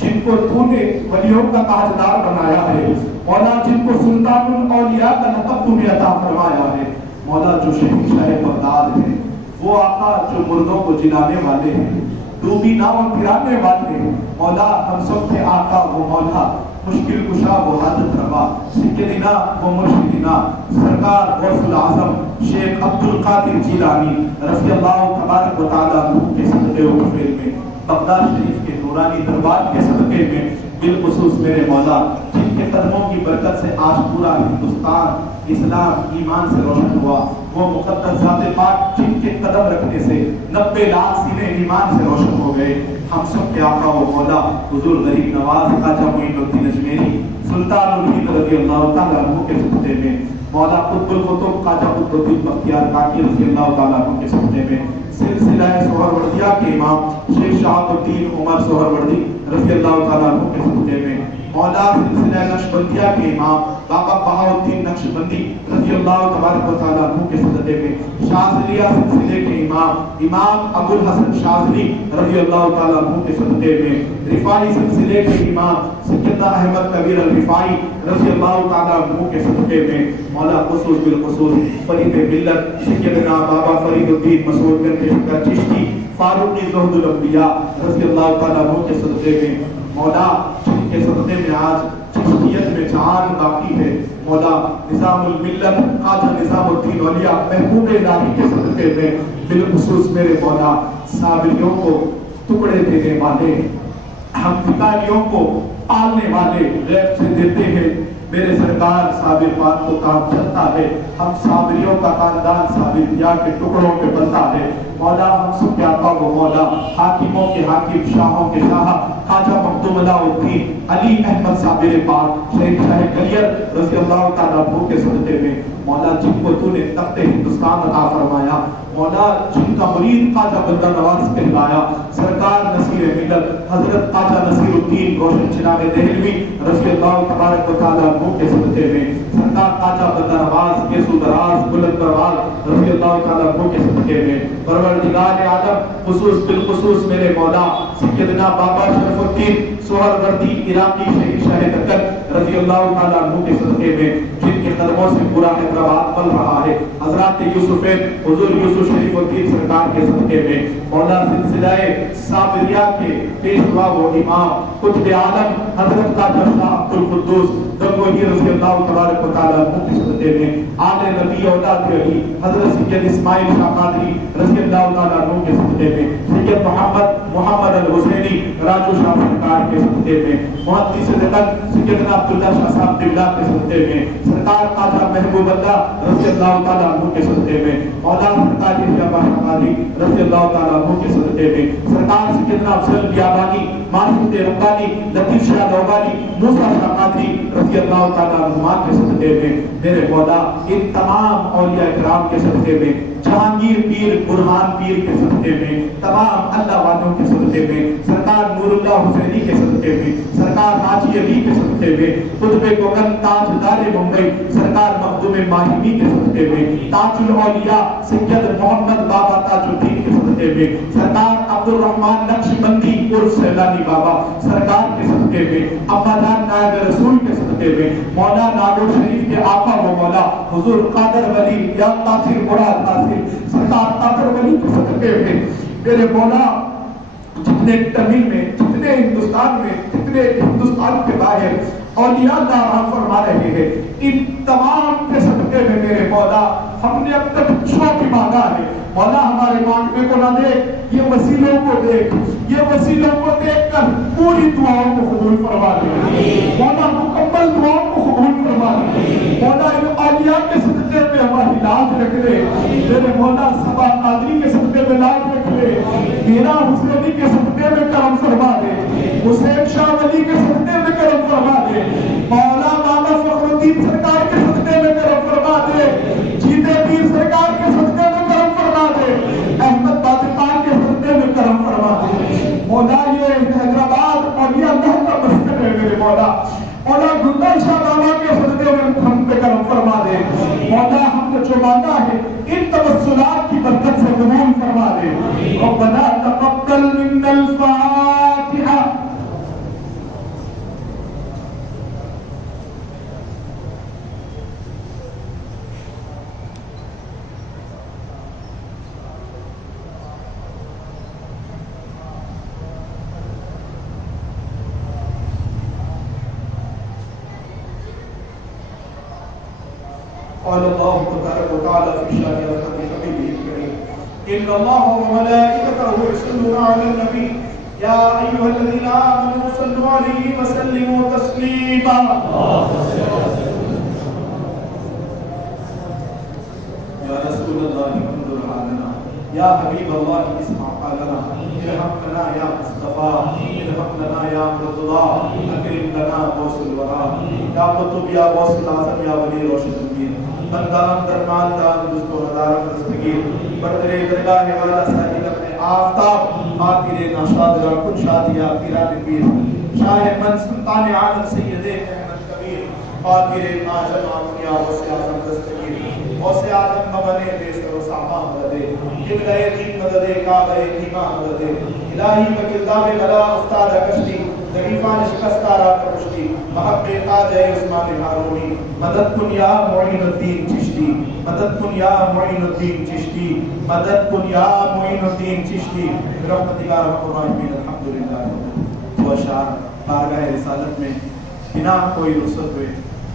جن کو تو نے ولیوں کا تاجدار بنایا ہے مولا، جن کو سلطان الاولیاء کا لقب تو نے عطا فرمایا ہے مولا، جو شہنشاہ بغداد ہے، وہ آقا جو مردوں کو جلانے والے ہیں، ڈوبی ناؤں گرانے والے مولا، ہم سب کے آقا وہ مولا، مشکل کشا وہ حاجت روا، سیدنا وہ مرشدنا سرکار غوث العظم شیخ عبد القادر جیلانی رضی اللہ تبارک و تعالیٰ عنہ کے صدقے و طفیل میں، بغداد شریف کے نورانی دربار کے صدقے میں، بالخصوص میرے مولا، جن کے قدموں کی برکت سے آج پورا ہندوستان اسلام ایمان سے روشن ہوا، وہ مقدس ذات پاک جن کے قدم رکھنے سے 90 لاکھ سینے ایمان سے روشن ہو گئے، ہم سب کے آقا و مولا حضور غریب نواز خواجہ معین الدین اجمیری سلطان الہند رضی اللہ تعالیٰ عنہ کے صدقے میں، مولا قطب القطب خواجہ قطب الدین بختیار کاکی رضی اللہ تعالیٰ عنہ کے صدقے میں، سلسلہ سہروردیہ کے امام شیخ شہاب الدین عمر سہروردی رضی اللہ تعالیٰ عنہ کے صدقے میں، مولا سلسلہ نقشبندیہ کے امام بابا بہاؤالدین نقشبندی رضی اللہ تبارک و تعالیٰ عنہ کے صدقے میں، شاذلیہ سلسلے کے امام ابو الحسن شاذلی رضی اللہ تعالیٰ عنہ کے صدقے میں، رفاعی سلسلے کے امام سیدنا احمد کبیر الرفاعی رضی اللہ تعالیٰ عنہ کے صدقے میں، مولا خصوص بالخصوص فرید ملت سیدنا بابا فرید الدین مسعود بن شکر چشتی فاروقی زہد الانبیاء رضی اللہ تعالیٰ عنہ کے صدقے میں، مولا جن کے صدقے میں آج چشتیت میں جان باقی ہے، مولا نظام الملت خواجہ نظام الدین اولیاء محبوب الہی کے صدقے میں، بالخصوص میرے مولا صابریوں کو ٹکڑے دینے والے، ہم بھکاریوں کو پالنے والے، غیب سے دیتے ہیں میرے سرکار صابر پاک کو کام چلتا ہے، ہم صابریوں کا خاندان صابریہ کے ٹکڑوں پہ بنتا ہے مولا، ہم سب کے آقا و مولا، حاکموں کے حاکم، شاہوں کے شاہ خواجہ مخدوم اللہ الدین علی احمد صابر پاک شہنشاہ کلیر رضی اللہ تعالیٰ عنہ کے صدقے میں، مولا جن کو تو نے تخت ہندوستان عطا فرمایا، مولا جن کا مرید خواجہ بندہ نواز کہلایا، سرکار نصیر ملت حضرت خواجہ نصیر الدین روشن چراغ دہلوی رضی اللہ تبارک و تعالیٰ عنہ کے صدقے میں، سرکار خواجہ بندہ نواز کیسو دراز بلند پرواز رضی اللہ تعالیٰ عنہ کے صدقے میں، پروردگار عالم خصوص بالخصوص میرے مولا سیدنا بابا شرف الدین سہروردی عراقی شہید شاہ دکن رضی اللہ تعالیٰ عنہ کے صدقے میں، جن کے قدموں سے پورا حیدرآباد پل رہا ہے، حضرات یوسفین حضور یوسف شریف الدین سرکار کے صدقے میں، مولا سلسلہ صابریہ کے پیشوا و امام قطب عالم حضرت خواجہ شاہ عبد القدوس گنگوہی رضی اللہ تبارک و تعالیٰ عنہ کے صدقے میں، آل نبی اولاد علی حضرت سید اسماعیل شاہ قادری رضی اللہ تعالیٰ عنہ کے صدقے میں، سید محمد الحسینی راجو شاہ سرکار کے صدقے میں، محدث دکن سیدنا عبداللہ شاہ صاحب قبلہ کے صدقے میں، سرکار خواجہ محبوب اللہ رضی اللہ تعالیٰ عنہ کے صدقے میں، مولا سرکار یحییٰ باشا قادری رضی اللہ تعالیٰ عنہ کے صدقے میں، سرکار سیدنا افضل بیابانی ماجد ربانی لطیف شاہ دوبانی موسیٰ شاہ قادری رضی اللہ تعالیٰ عنہ کے صدقے میں، میرے مولا ان تمام اولیاء کرام کے صدقے میں، جہانگیر پیر برہان پیر کے صدقے میں، تمام اللہ والوں کے صدقے میں، سرکار نور اللہ حسینی کے صدقے میں، سرکار حاجی علی کے صدقے میں، قطب کوکن تاجدار ممبئی سرکار مخدوم ماہمی کے صدقے میں، تاج الاولیاء سید محمد بابا تاج الدین کے صدقے میں، سرکار عبد الرحمن نقشبندی عرف سیلانی بابا سرکار کے صدقے میں، ابا جان نائب رسول کے صدقے میں، مولا ناگور شریف کے آقا و مولا حضور قادر ولی یا تاثیر مراد حاصل سرکار قادر ولی کے صدقے میں، میرے مولا جتنے تمل میں جتنے ہندوستان میں جتنے ہندوستان کے باہر اولیاء اللہ رحم فرما رہے ہیں، ان تمام کے صدقے میں میرے مولا ہم نے اب تک کچھ بھی مانگا ہے، مولا ہمارے مانگنے کو نہ دیکھ، یہ وسیلوں کو دیکھ، یہ وسیلوں کو دیکھ کر پوری دعاؤں کو قبول فرما دے، مولا مکمل دعاؤں کو قبول فرما دے، مولا ان اولیاء کے صدقے میں ہماری لاج رکھ لے، میرے مولا صبا قادری کے صدقے میں لاج رکھ لے، میرا حسینی کے صدقے میں کرم فرما دے، حسین شاہ ولی کے صدقے میں کرم فرما دے، مولا بابا فخر الدین سرکار کے صدقے میں کرم فرما دے، جیتے پیر سرکار کے صدقے میں کرم فرما دے، احمد باقر کے صدقے میں کرم فرما دے، مولا یہ حیدرآباد اولیاء اللہ کا مسکن ہے میرے مولا، مولا گلدر شاہ بابا کے صدقے میں ہم پہ کرم فرما دے، مولا ہم نے جو مانگا ہے ان توسلات کی برکت سے قبول فرما دے، ربنا تقبل منا الفاتحہ۔ قال الله تبارك وتعالى في شان رحمة حبيبه الكريم إن الله وملائكته يصلون على النبي يا أيها الذين آمنوا صلوا عليه وسلموا تسليما يا رسول الله انظر حالنا يا حبيب الله اسمع قالنا ارحم لنا يا مصطفى ارحم لنا يا مرتضى اكرم لنا غوث الورى يا قطب يا غوث الاعظم يا ولي روشن الدين بندان درمان دان دوست و ندارم دستگیر بردر درگاہ والا سائل اپنے آفتاب آتیر ناشاد را کن شادیا پیران پیر شاہ من سلطان عالم سید احمد کبیر آتیر ناجم آمنیا غوث اعظم دستگیر غوث اعظم مبنے بیسر و سامان مددے قبلہ دین مددے کعبہ ایمان مددے الہی بکردام بلا استاد کشتی ضعیفان شکستارا کشتی محقق خواجہ عثمان ہارونی مدد کن یا معین الدین چشتی مدد کن یا معین الدین چشتی مدد کن یا معین الدین چشتی برحمتک یا ارحم الراحمین الحمدللہ وہ اشعار بارگاہ رسالت میں بنا کوئی رخصت ہوئے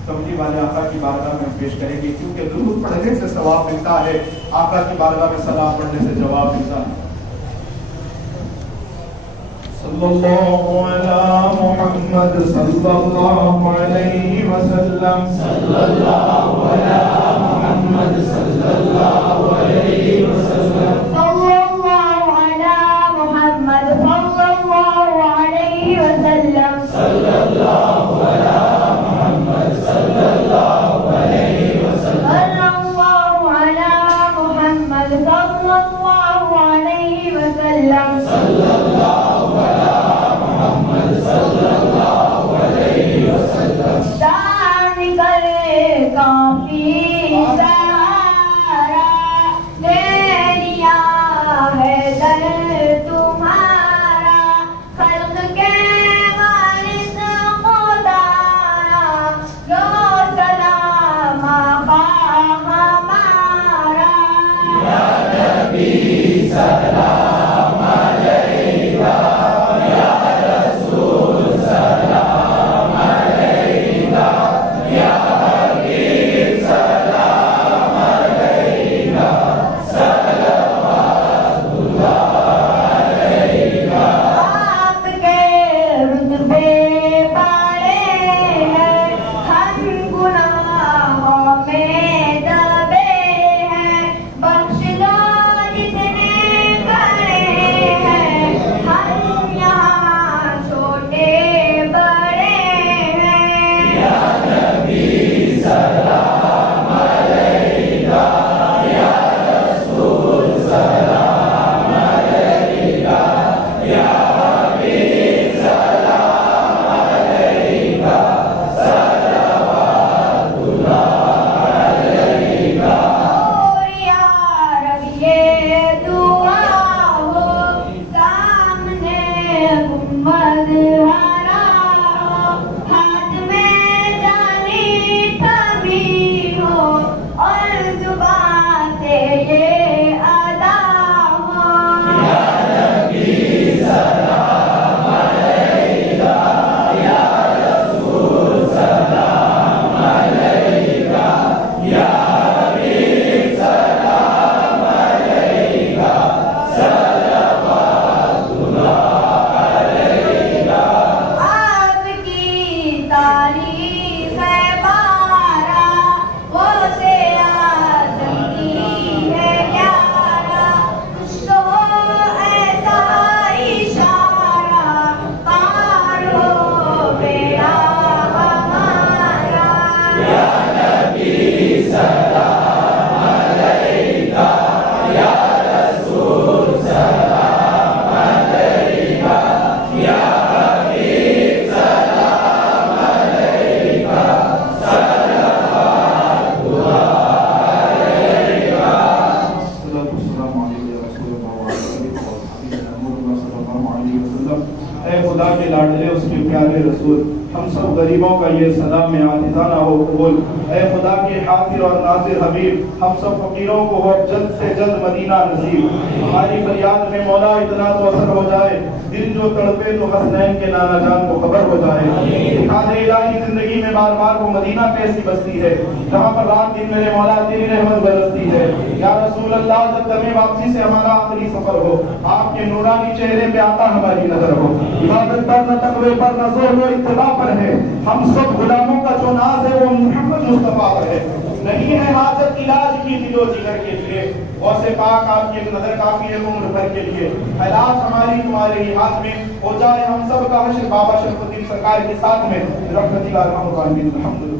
کمٹی والے آقا کی بارگاہ میں پیش کریں گے کیونکہ درود پڑھنے سے ثواب ملتا ہے، آقا کی بارگاہ میں سلام پڑھنے سے جواب ملتا ہے۔ صلی اللہ علی محمد صلی اللہ علیہ وسلم صلی اللہ علی محمد صلی اللہ علیہ وسلم صلی اللہ علی محمد صلی اللہ علیہ وسلم صلی اللہ علی محمد صلی اللہ علیہ وسلم صلی اللہ علی محمد صلی اللہ علیہ وسلم صلی اللہ علی کافی سہارا دے دیا ہے در تمہارا خلق کے والد خدا جو سلام آقا ہمارا یا نبی سلام علیکہ یا رسول سلام علیکہ یا حبیب سلام علیکہ صلوات اللہ علیکہ آپ کے رتبے بڑے ہیں ہم گناہوں میں دبے ہیں بخش دو جتنے کرے ہیں ہم یہاں چھوٹے بڑے ہیں یا نبی سلام علیکہ یا رسول سلام علیکہ یا حبیب سلام علیکہ صلوات اللہ علیکہ اور یا رب یہ دعا ہو سامنے گنبد ہرا ہو ہاتھ میں جانی تبھی ہو اور زبان سے یہ ادا ہو یا نبی سلام علیکہ یا رسول سلام علیکہ یا حبیب سلام علیکہ صلوات اللہ علیکہ آپ کی تاریخ ہے بارہ وہ سے آدم کی ہے گیارہ کچھ تو ایسا اشارہ پار ہو بیڑا ہمارا یا نبی سلام علیکہ یا رسول سلام علیکہ یا حبیب سلام علیکہ صلوات اللہ علیکہ الصلاة والسلام علیہ رسول اللہ وعلیہ وسلم۔ اے خدا کے لاڈلے اس کے پیارے رسول، ہم سب غریبوں کا یہ صدا میں عاجزانہ ہو قبول۔ اے خدا کے حاضر اور ناظر حبیب، ہم سب فقیروں کو ہو جلد سے جلد مدینہ نصیب۔ ہماری فریاد میں مولا اتنا تو اثر ہو جائے، دل جو تڑپے تو حسنین کے نانا جان کو خبر ہو جائے۔ دکھا دے الہی زندگی میں بار بار وہ مدینہ کیسی بستی ہے جہاں پر رات دن میرے مولا تیری رحمت برستی ہے۔ یا رسول اللہ، جب دم واپسی سے ہمارا آخری سفر ہو، آپ کے نورانی چہرے پہ آتا ہماری نظر ہو۔ عبادت پر نہ تقوی پر نہ زور و اتباع پر ہے، ہم سب غلاموں کا جو ناز ہے وہ محمد مصطفیٰ پر ہے۔ نہیں ہے حاجت علاج کی دل و جگر کے لیے، غوث پاک آپ کی ایک نظر کافی ہے عمر بھر کے لیے۔ علاج ہماری تمہارے ہی ہاتھ میں ہو جائے، ہم سب کا حشر بابا شرف الدین سرکار کے ساتھ میں برحمتک یا ارحم الراحمین۔ الحمدللہ۔